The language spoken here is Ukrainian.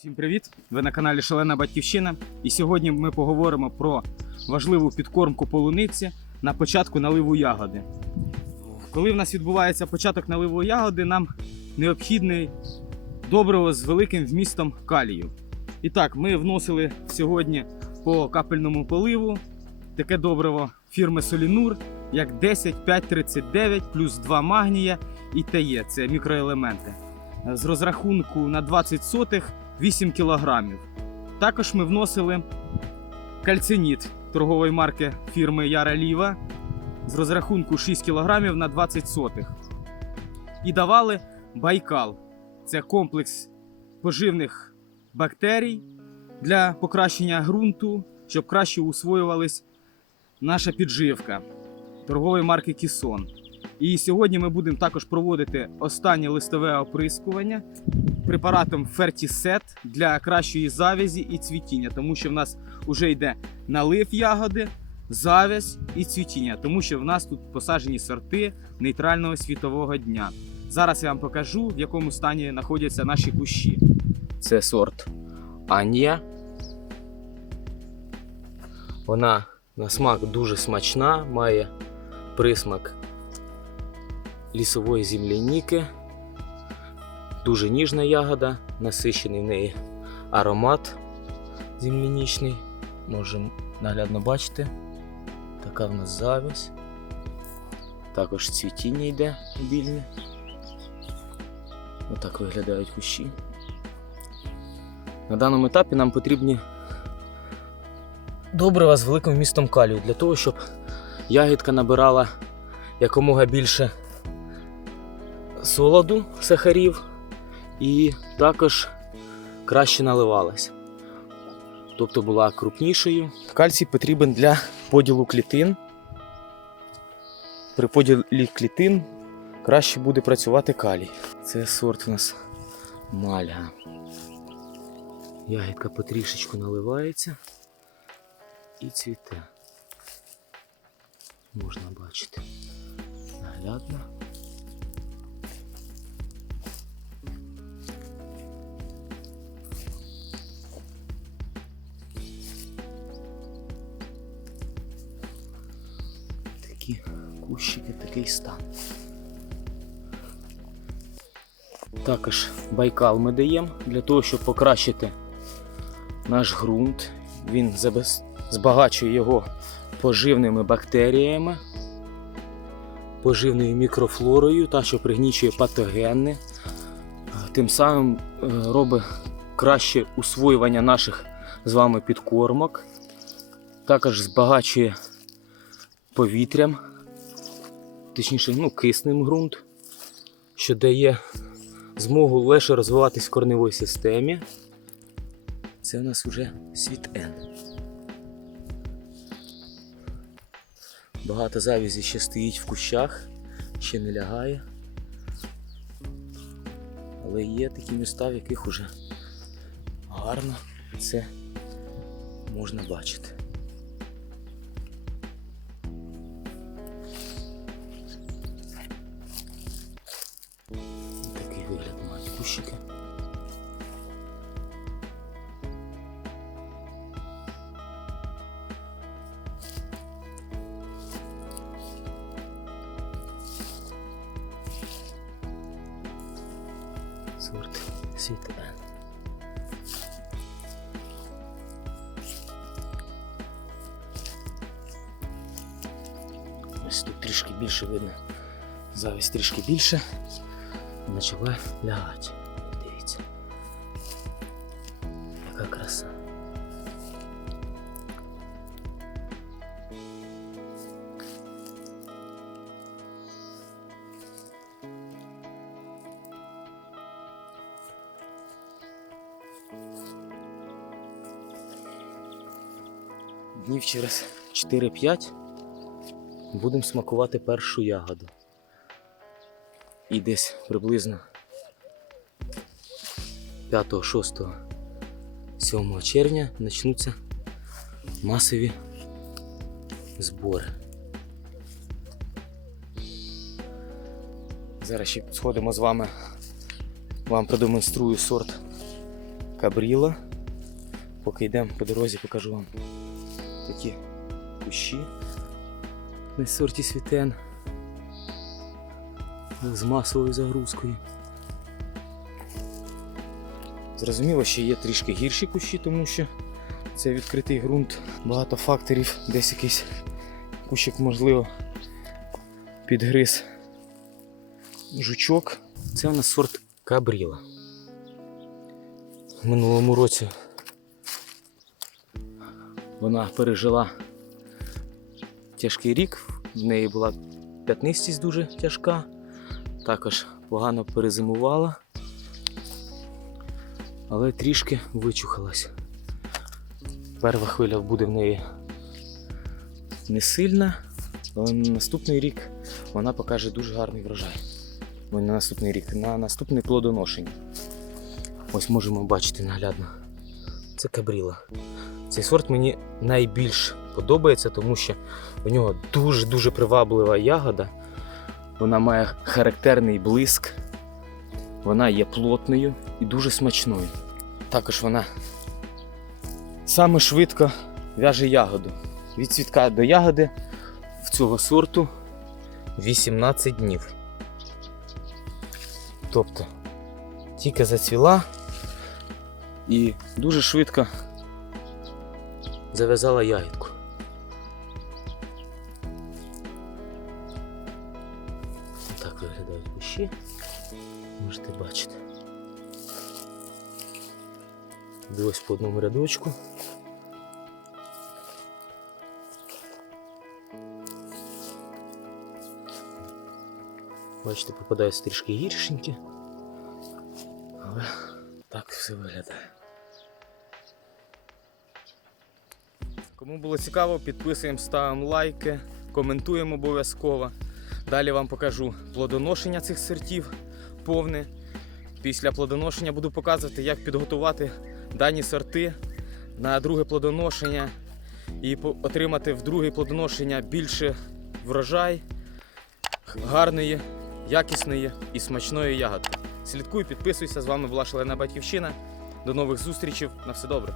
Всім привіт! Ви на каналі Шалена Батьківщина. І сьогодні ми поговоримо про важливу підкормку полуниці на початку наливу ягоди. Коли в нас відбувається початок наливу ягоди, нам необхідний добриво з великим вмістом калію. І так, ми вносили сьогодні по капельному поливу таке добриво фірми Солінур, як 10 539 плюс 2 магнія і ТЕ, це мікроелементи. З розрахунку на 20 сотих 8 кілограмів. Також ми вносили кальциніт торгової марки фірми Яра Ліва з розрахунку 6 кілограмів на 20 сотих. І давали Байкал. Це комплекс поживних бактерій для покращення ґрунту, щоб краще усвоювалась наша підживка торгової марки Кісон. І сьогодні ми будемо також проводити останнє листове оприскування препаратом Фертісет для кращої завязі і цвітіння, тому що в нас вже йде налив ягоди, завязь і цвітіння, тому що в нас тут посаджені сорти нейтрального світового дня. Зараз я вам покажу, в якому стані знаходяться наші кущі. Це сорт Анія. Вона на смак дуже смачна, має присмак лісової земляніки. Дуже ніжна ягода, насичений в неї аромат землянічний. Можемо наглядно бачити. Така в нас завість. Також цвітіння йде обільне. Отак виглядають кущі. На даному етапі нам потрібні добрива з великим вмістом калію для того, щоб ягідка набирала якомога більше солоду, сахарів і також краще наливалась. Тобто була крупнішою. Кальцій потрібен для поділу клітин. При поділі клітин краще буде працювати калій. Це сорт у нас мальга. Ягідка потрішечку наливається і цвіте. Можна бачити. Наглядно. Кущики, такий стан. Також байкал ми даємо для того, щоб покращити наш ґрунт. Він збагачує його поживними бактеріями, поживною мікрофлорою, та що пригнічує патогени. Тим самим е, робить краще усвоювання наших з вами підкормок. Також збагачує повітрям, точніше, ну, киснем ґрунт, що дає змогу легше розвиватись в корневій системі. Це у нас вже світ N. Багато завізі ще стоїть в кущах, ще не лягає. Але є такі міста, в яких уже гарно це можна бачити. Кущики. Сорт світ Ось тут трішки більше видно. Завість трішки більше. Почала лягати. Яка. Днів через 4-5 будемо смакувати першу ягоду. І десь приблизно 5, 6, 7 червня почнуться масові збори. Зараз ще сходимо з вами, вам продемонструю сорт кабріла. Поки йдемо по дорозі, покажу вам такі кущі на сорті світен з масовою загрузкою. Зрозуміло, що є трішки гірші кущі, тому що це відкритий ґрунт, багато факторів, десь якийсь кущик, можливо, підгриз жучок. Це у нас сорт кабріла. В минулому році вона пережила тяжкий рік, в неї була п'ятнистість дуже тяжка, також погано перезимувала, але трішки вичухалась. Перша хвиля буде в неї не сильна, але на наступний рік вона покаже дуже гарний врожай. Ой, на наступний рік, на наступне плодоношення. Ось можемо бачити наглядно. Це кабріла. Цей сорт мені найбільш подобається, тому що у нього дуже-дуже приваблива ягода. Вона має характерний блиск, вона є плотною і дуже смачною. Також вона саме швидко в'яже ягоду. Від цвітка до ягоди в цього сорту 18 днів. Тобто тільки зацвіла і дуже швидко зав'язала ягідку. Так виглядають кущі. Можете бачити. Дивись по одному рядочку. Бачите, попадаються трішки гіршенькі. Але так все виглядає. Кому було цікаво, підписуємо, ставимо лайки, коментуємо обов'язково. Далі вам покажу плодоношення цих сортів повне. Після плодоношення буду показувати, як підготувати дані сорти на друге плодоношення і отримати в друге плодоношення більше врожай гарної, якісної і смачної ягодки. Слідкуй, підписуйся. З вами була Шалена Батьківщина. До нових зустрічей. На все добре.